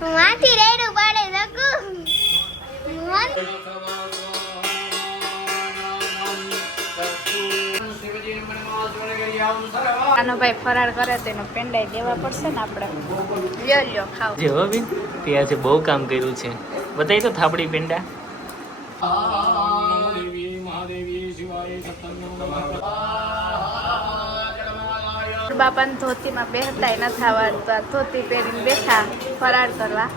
માથી રેડું પાડે શકું આનો ભાઈ ફરાળ કરે તો એનો પેંડાઈ દેવા પડશે ને આપણે લ્યો લ્યો ખાવ જે હો બેન તે આજે બહુ કામ કર્યું છે બતાવી તો થાપડી પેંડા બાપાને ધોતીમાં બેહતા નથી આવડતા ધોતી પહેરીને બેઠા ફરાળ કરવા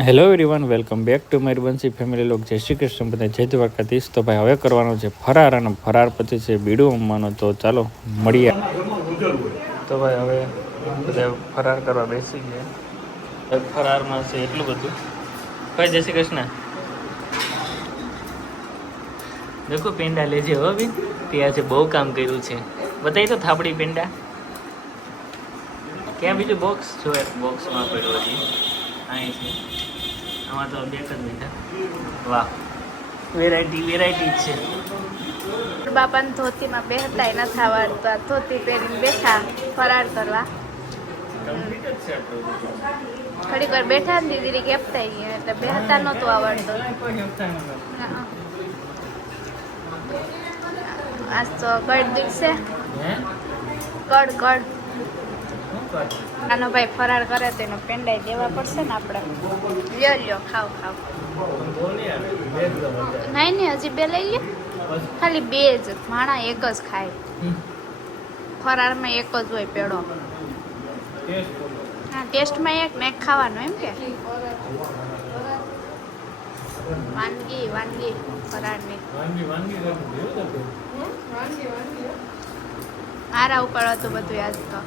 hello everyone welcome back to મારી બંસી ફેમિલી લોક જય શ્રી કૃષ્ણ બધા જય દ્વારકાધીશ તો ભાઈ હવે કરવાનો છે ફરાર અને ફરાર પછી છે બીડું અમવાનો તો ચાલો મળીએ તો ભાઈ હવે બધા ફરાર કરવા બેસી ગયા ફરારમાં છે એટલું બધું ભાઈ જય શ્રી કૃષ્ણ દેખો પેંડા લેજે હો બેન તે આજે બહુ કામ કર્યું છે બતાવી તો થાપડી પેંડા ક્યાં બીજું બોક્સ જો એક બોક્સમાં પડ્યો છે અહીં છે આમાં તો બે જ બેઠા વાહ વેરાયટી જ છે બાપાને ધોતીમાં બેહતા નથી આવડતા ધોતી પહેરીને બેઠા ફરાળ કરવા થોડીક વાર બેઠા ને દીદી કેપતા એટલે બેહતા નહોતું આવડતું આજ તો કડ દિવસે કડ આનો ભાઈ ફરાળ કરે તો એનો પેંડાઈ દેવા પડશે ને આપણે લ્યો લ્યો ખાવ નહીં હજી બે લઈ લે ખાલી બે જ માણા એક જ ખાય ફરાળમાં એક જ હોય પેડો હા ટેસ્ટમાં એક ને એક ખાવાનો એમ કે વાનગી ફરાળની મારા ઉપર હતું બધું યાદ તો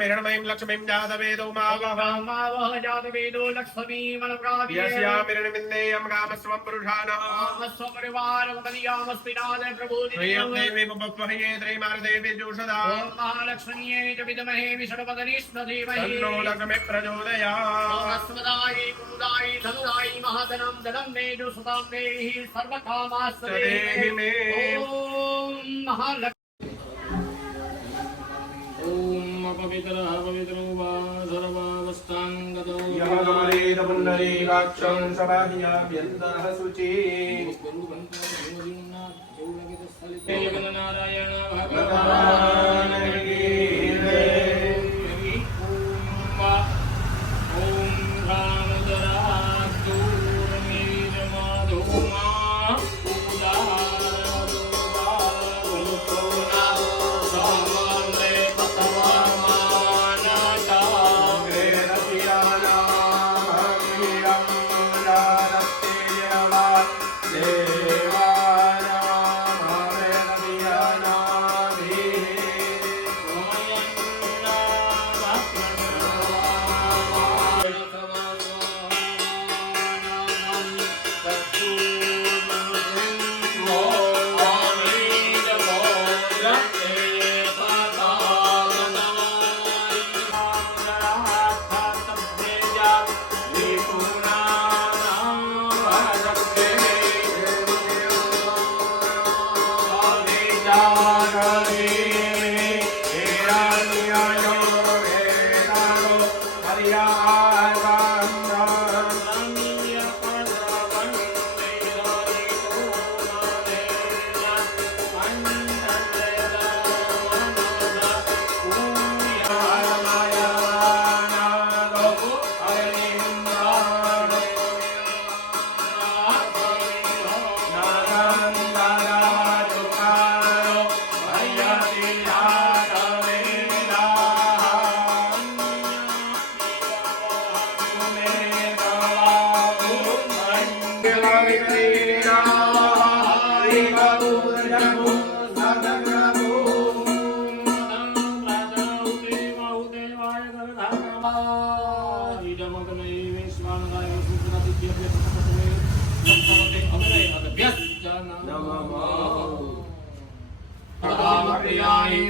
हिरण्मयीं लक्ष्मीं जातवेदो मावह जातवेदो लक्ष्मीमनुप्राप्यस्यामिरणविन्देयं कामस्वं पुरुषाणः स्वपरिवारमपदीयामस्तिनाद प्रबोधिनीं देवी पपस्वहये त्रयमारदेवी जोषदा महालक्ष्म्यै च विद्महे विष्णुपदनिष्ठधीमहि तन्नो लक्ष्मी प्रचोदयात् अस्मदायै गुरुदायै धनुदायै महाधनं धनं मे सुतां देहि सर्वकामास्तु देहि मे ॐ महालक्ष्मी पवित्रः पवित्रो वा सर्वावस्थाङ्गतो यः गमनेत पुण्डरीकाक्षं सबाह्याभ्यन्तरः शुचिः नारायण भगवान्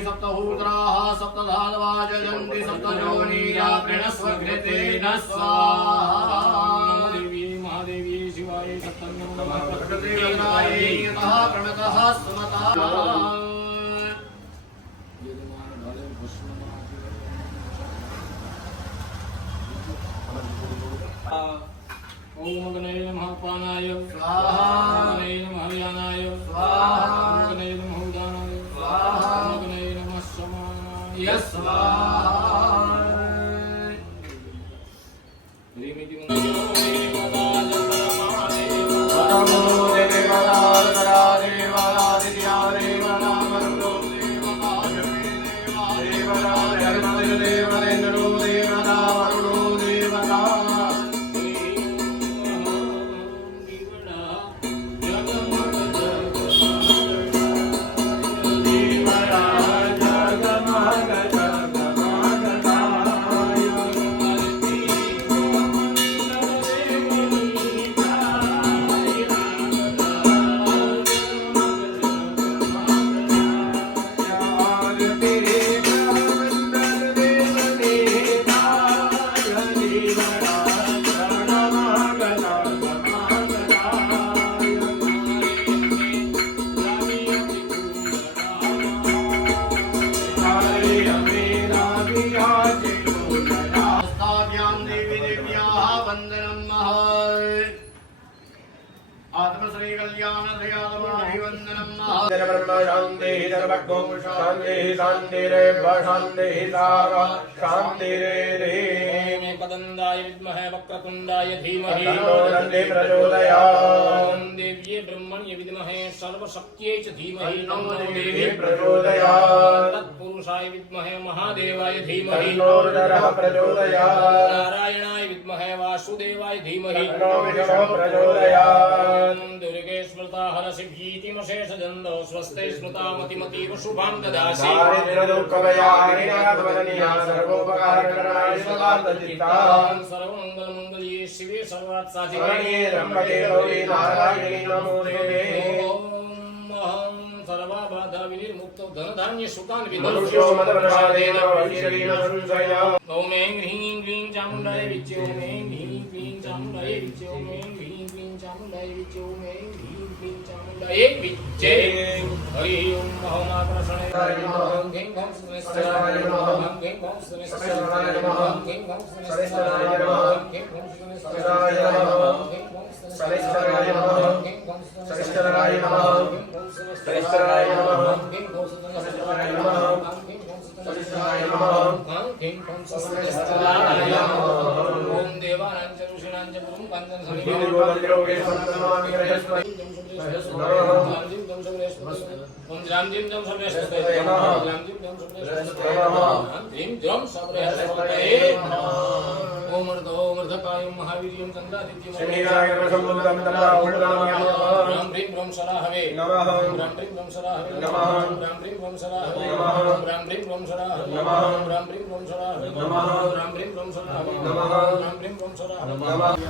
सप्तहूत्राः सप्तधातवा जयन्ति सप्तयोनिया प्रणस्वघृतेन स्वाहा देवी महादेवी शिवाय सप्तम्यो नमः प्रकृतिदेवतायै यतः प्रणतः सुमतः ओम गणेय नमः पानाय स्वाहा गणेय नमः यानाय स्वाहा गणेय नमः उदानाय स्वाहा गणेय नमः समानाय स्वाहा ह्रीमिति पदंदाय विद्महे वक्रतुंडाय धीमहि तन्नो प्रचोदयात् देव्ये ब्रह्मण्ये विद्महे सर्वशक्त्यै च धीमहि तन्नो देवी प्रचोदयात् तत्पुरुषाय विद्महे महादेवाय धीमहि तन्नो रुद्रः प्रचोदयात् नारायणाय विद्महे वासुदेवाय धीमहि तन्नो विष्णुः प्रचोदयात् दुर्गे स्मृता हरसि भीतिमशेषजन्दो स्वस्ते स्मृता मतिमतीव शुभां ददासि दारिद्र्यदुःखभयारिणा सर्वोपकारकरणाय सदार्थ सर्वमंगलमंगल्ये शिवे सर्वार्थसाधिके त्र्यंबके गौरी नारायणी नमोस्तुते ओम सर्वाबाधा विनिर्मुक्तो धनधान्य सुखान्वितो मनुष्यो मदप्रसादेन वैश्येन संशया ओम ऐं ह्रीं क्लीं चामुण्डाय विच्चे ओम ऐं ह्रीं क्लीं चामुण्डाय विच्चे ओम ऐं ह्रीं क्लीं चामुण्डाय विच्चे ओम ऐं ह्रीं क्लीं चामुण्डाय विच्चे हरि ओम महामात्रसणे नमः गं गं सुनेश्वराय नमः गं गं सुनेश्वराय नमः गं गं सुनेश्वराय नमः गं गं सुनेश्वराय नमः गं गं सुनेश्वराय नमः गं गं सुनेश्वराय नमः सरेश्वराय नमः गं गं सुनेश्वराय नमः गं गं सुनेश्वराय नमः गं गं सुनेश्वराय नमः ओम देवानां च ऋषीणां च गुरुं वन्दनं समितिर्गोलोके सन्नमामि ग्रहस्पति ओम रामजीं जं सर्वेश्वराय नमः रामजीं जं सर्वेश्वराय नमः ह्रीं जं सर्वेश्वराय नमः ओम ऊर्ध्वकाय महावीर्यं चन्द्रादित्यं श्रीनारायण संबुद्धं तमाहुर्नामः राम ह्रीं रं सराहवे नमः राम ह्रीं रं सराहवे नमः राम ह्रीं रं सराहवे नमः राम ह्रीं रं सराहवे नमः राम ह्रीं रं सराहवे नमः राम ह्रीं रं सराहवे नमः राम ह्रीं रं सराहवे नमः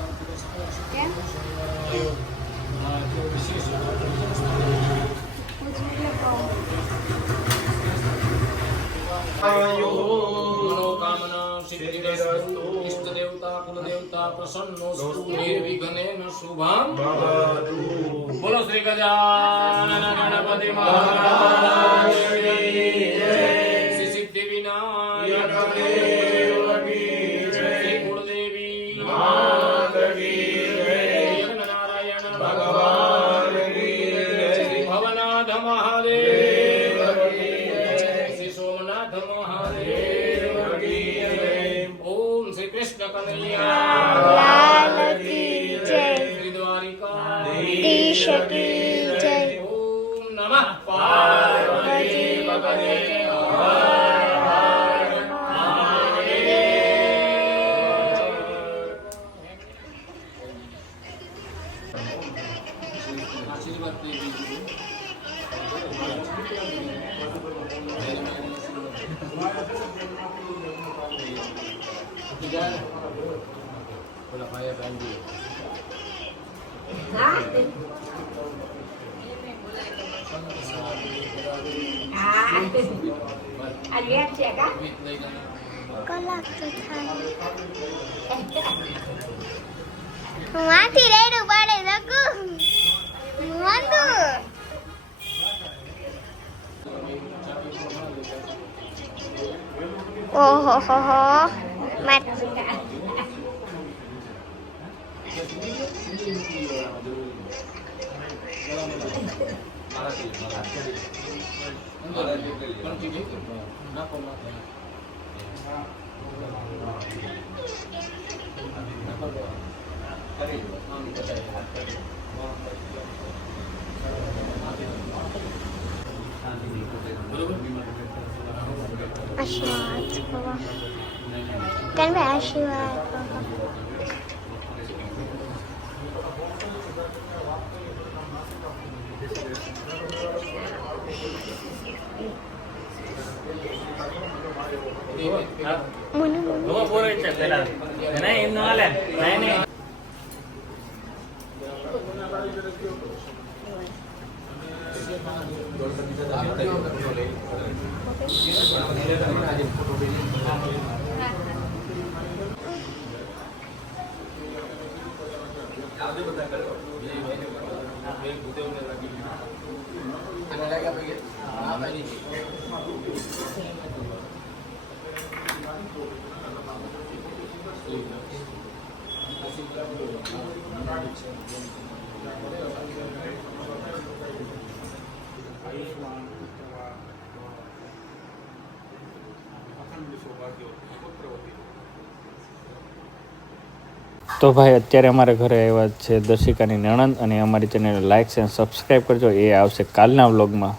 मनोकामना सिद्धिरस्तु इष्ट देवता कुल देवता प्रसन्नोस्तु निर्विघ्नेन शुभं भवतु बोलो श्री गजानन गणपति महाराज की जय श्री सिद्धि विनायक देव की जय श्री લાલ કી જય દીશ કી જય પાર્વતી પતે કલાક તો થાય માંથી રેડું પાડે શકું વાંધો ઓહો હો હો આશીર્વાદ બાબા કેન ભાઈ આશીર્વાદ બાબા તો ભાઈ અત્યારે અમારા ઘરે આવ્યા છે દર્શિકાની નણંદ, અને અમારી ચેનલને લાઇક અને સબસ્ક્રાઈબ કરજો. એ આવશે કાલના વ્લોગમાં.